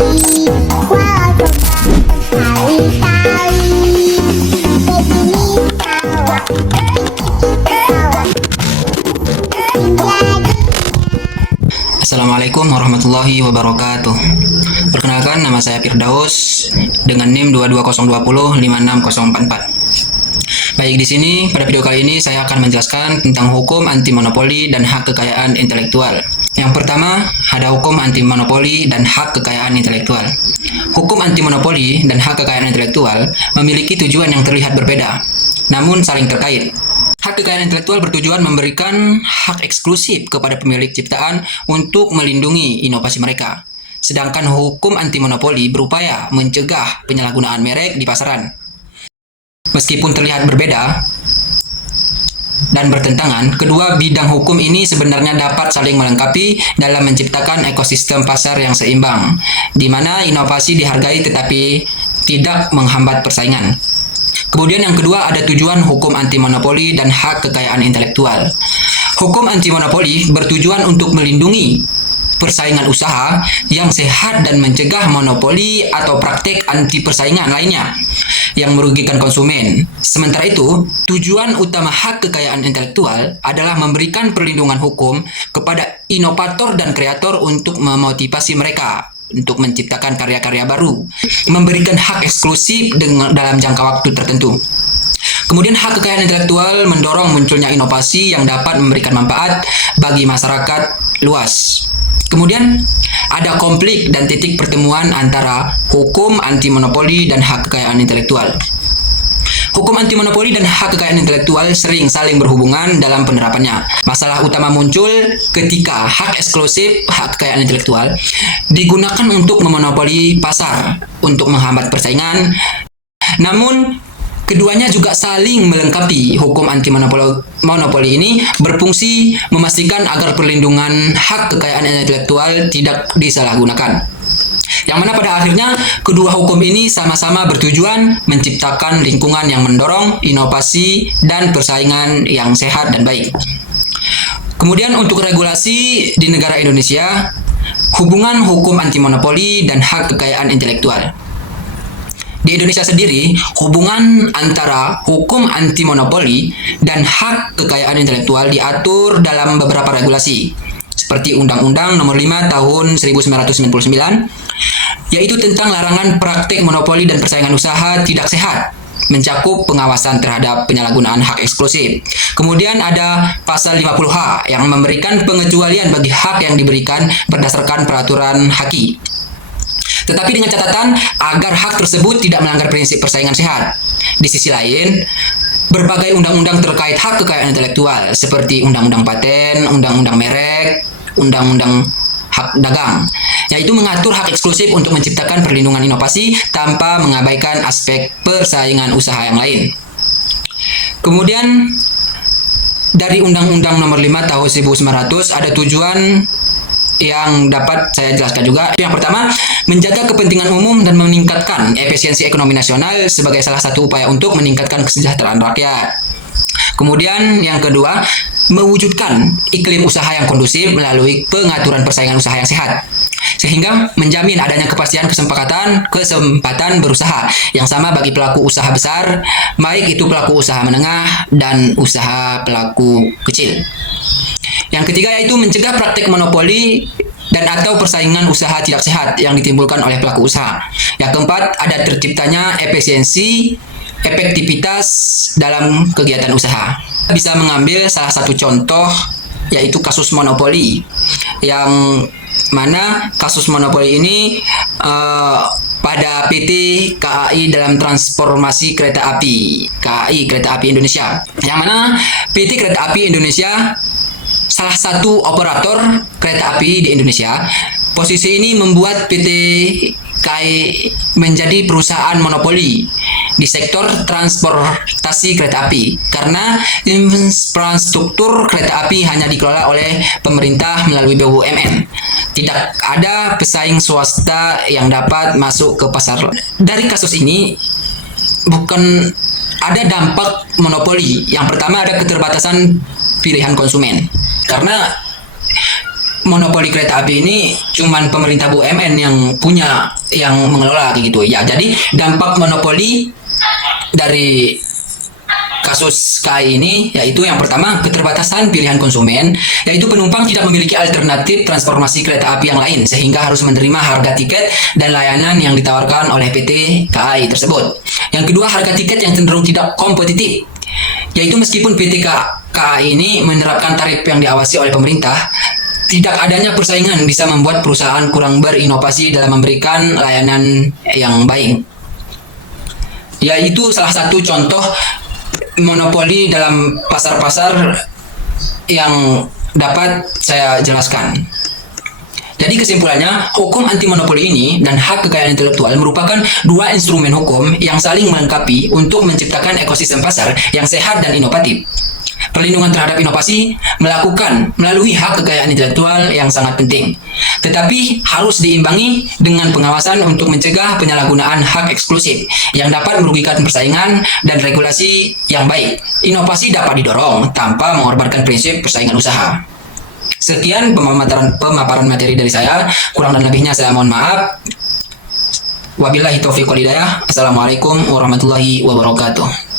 Assalamualaikum warahmatullahi wabarakatuh. Perkenalkan, nama saya Firdaus dengan NIM 220505644. Baik, di sini pada video kali ini saya akan menjelaskan tentang hukum anti monopoli dan hak kekayaan intelektual. Yang pertama, ada hukum anti monopoli dan hak kekayaan intelektual. Hukum anti monopoli dan hak kekayaan intelektual memiliki tujuan yang terlihat berbeda, namun saling terkait. Hak kekayaan intelektual bertujuan memberikan hak eksklusif kepada pemilik ciptaan untuk melindungi inovasi mereka. Sedangkan hukum anti monopoli berupaya mencegah penyalahgunaan merek di pasaran. Meskipun terlihat berbeda dan bertentangan, kedua bidang hukum ini sebenarnya dapat saling melengkapi dalam menciptakan ekosistem pasar yang seimbang, di mana inovasi dihargai tetapi tidak menghambat persaingan. Kemudian yang kedua, ada tujuan hukum anti monopoli dan hak kekayaan intelektual. Hukum anti monopoli bertujuan untuk melindungi persaingan usaha yang sehat dan mencegah monopoli atau praktek anti persaingan lainnya yang merugikan konsumen. Sementara itu, tujuan utama hak kekayaan intelektual adalah memberikan perlindungan hukum kepada inovator dan kreator untuk memotivasi mereka untuk menciptakan karya-karya baru, memberikan hak eksklusif dalam jangka waktu tertentu. Kemudian hak kekayaan intelektual mendorong munculnya inovasi yang dapat memberikan manfaat bagi masyarakat luas. Kemudian ada konflik dan titik pertemuan antara hukum anti monopoli dan hak kekayaan intelektual. Hukum anti monopoli dan hak kekayaan intelektual sering saling berhubungan dalam penerapannya. Masalah utama muncul ketika hak eksklusif hak kekayaan intelektual digunakan untuk memonopoli pasar untuk menghambat persaingan. Namun keduanya juga saling melengkapi. Hukum anti monopoli ini berfungsi memastikan agar perlindungan hak kekayaan intelektual tidak disalahgunakan. Yang mana pada akhirnya kedua hukum ini sama-sama bertujuan menciptakan lingkungan yang mendorong inovasi dan persaingan yang sehat dan baik. Kemudian untuk regulasi di negara Indonesia, hubungan hukum anti monopoli dan hak kekayaan intelektual. Di Indonesia sendiri, hubungan antara hukum anti monopoli dan hak kekayaan intelektual diatur dalam beberapa regulasi, seperti Undang-Undang Nomor 5 Tahun 1999, yaitu tentang larangan praktik monopoli dan persaingan usaha tidak sehat, mencakup pengawasan terhadap penyalahgunaan hak eksklusif. Kemudian ada pasal 50H yang memberikan pengecualian bagi hak yang diberikan berdasarkan peraturan HAKI. Tetapi dengan catatan agar hak tersebut tidak melanggar prinsip persaingan sehat. Di sisi lain, berbagai undang-undang terkait hak kekayaan intelektual seperti Undang-Undang Paten, Undang-Undang Merek, Undang-Undang Hak Dagang, yaitu mengatur hak eksklusif untuk menciptakan perlindungan inovasi tanpa mengabaikan aspek persaingan usaha yang lain. Kemudian dari Undang-Undang Nomor 5 Tahun 1900 ada tujuan yang dapat saya jelaskan juga. Yang pertama, menjaga kepentingan umum dan meningkatkan efisiensi ekonomi nasional sebagai salah satu upaya untuk meningkatkan kesejahteraan rakyat. Kemudian yang kedua, mewujudkan iklim usaha yang kondusif melalui pengaturan persaingan usaha yang sehat, sehingga menjamin adanya kepastian kesempatan berusaha yang sama bagi pelaku usaha besar, baik itu pelaku usaha menengah dan usaha pelaku kecil. Yang ketiga yaitu mencegah praktik monopoli dan atau persaingan usaha tidak sehat yang ditimbulkan oleh pelaku usaha. Yang keempat, ada terciptanya efektivitas dalam kegiatan usaha. Bisa mengambil salah satu contoh yaitu kasus monopoli, yang mana kasus monopoli ini pada PT KAI dalam transformasi kereta api, KAI Kereta Api Indonesia, yang mana PT Kereta Api Indonesia salah satu operator kereta api di Indonesia. Posisi ini membuat PT KAI menjadi perusahaan monopoli di sektor transportasi kereta api karena infrastruktur kereta api hanya dikelola oleh pemerintah melalui BUMN. Tidak ada pesaing swasta yang dapat masuk ke pasar. Dari kasus ini bukan ada dampak monopoli. Yang pertama ada keterbatasan pilihan konsumen karena monopoli kereta api ini cuman pemerintah BUMN yang punya, yang mengelola kayak gitu ya. Jadi dampak monopoli dari kasus KAI ini yaitu yang pertama, keterbatasan pilihan konsumen, yaitu penumpang tidak memiliki alternatif transportasi kereta api yang lain sehingga harus menerima harga tiket dan layanan yang ditawarkan oleh PT KAI tersebut. Yang kedua, harga tiket yang cenderung tidak kompetitif, yaitu meskipun PT KAI ini menerapkan tarif yang diawasi oleh pemerintah, tidak adanya persaingan bisa membuat perusahaan kurang berinovasi dalam memberikan layanan yang baik. Yaitu salah satu contoh monopoli dalam pasar-pasar yang dapat saya jelaskan. Jadi kesimpulannya, hukum anti monopoli ini dan hak kekayaan intelektual merupakan dua instrumen hukum yang saling melengkapi untuk menciptakan ekosistem pasar yang sehat dan inovatif. Perlindungan terhadap inovasi melakukan melalui hak kekayaan intelektual yang sangat penting, tetapi harus diimbangi dengan pengawasan untuk mencegah penyalahgunaan hak eksklusif yang dapat merugikan persaingan dan regulasi yang baik. Inovasi dapat didorong tanpa mengorbankan prinsip persaingan usaha. Sekian pemaparan materi dari saya, kurang dan lebihnya saya mohon maaf. Wabillahi taufiq wal hidayah. Assalamualaikum warahmatullahi wabarakatuh.